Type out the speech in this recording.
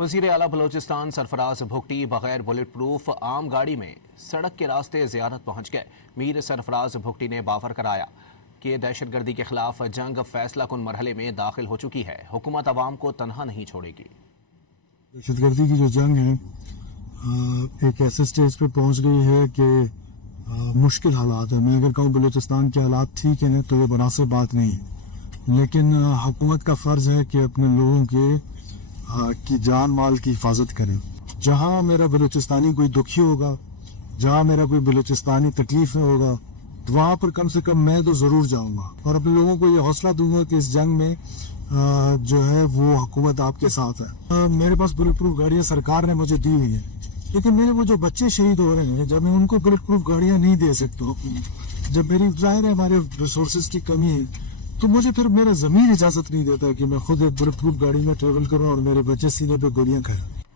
वज़ीर आला बलोचिस्तान सरफराज भुगटी बगैर बुलेट प्रूफ आम गाड़ी में सड़क के रास्ते ज़ियारत पहुँच गए। मीर सरफराज भुगटी ने बावर कराया कि दहशतगर्दी के खिलाफ जंग फैसला कुन मरहले में दाखिल हो चुकी है। हुकूमत अवाम को तनहा नहीं छोड़ेगी। दहशतगर्दी की जो जंग है एक ऐसे स्टेज पे पहुंच गई है कि मुश्किल हालात है। मैं अगर कहूँ बलूचिस्तान के हालात ठीक हैं तो ये मुनासिब बात नहीं है, लेकिन हुकूमत का फ़र्ज़ है कि अपने लोगों की जान माल की हिफाजत करें। जहाँ मेरा बलूचिस्तानी कोई दुखी होगा, जहाँ मेरा कोई बलूचिस्तानी तकलीफ में होगा, तो वहाँ पर कम से कम मैं तो ज़रूर जाऊँगा और अपने लोगों को ये हौसला दूंगा कि इस जंग में जो है वो हुकूमत आपके साथ है। मेरे पास बुलेट प्रूफ गाड़ियाँ सरकार ने मुझे दी हुई है, लेकिन मेरे वो जो बच्चे शहीद हो रहे हैं, जब मैं उनको बुलेट प्रूफ गाड़ियाँ नहीं दे सकता, जब मेरी ज़ाहिर है हमारे रिसोर्सेज की कमी है, तो मुझे फिर मेरा ज़मीर इजाज़त नहीं देता कि मैं खुद एक बुलेट प्रूफ गाड़ी में ट्रेवल करूँ और मेरे बच्चे सीने पे गोलियाँ खाएं।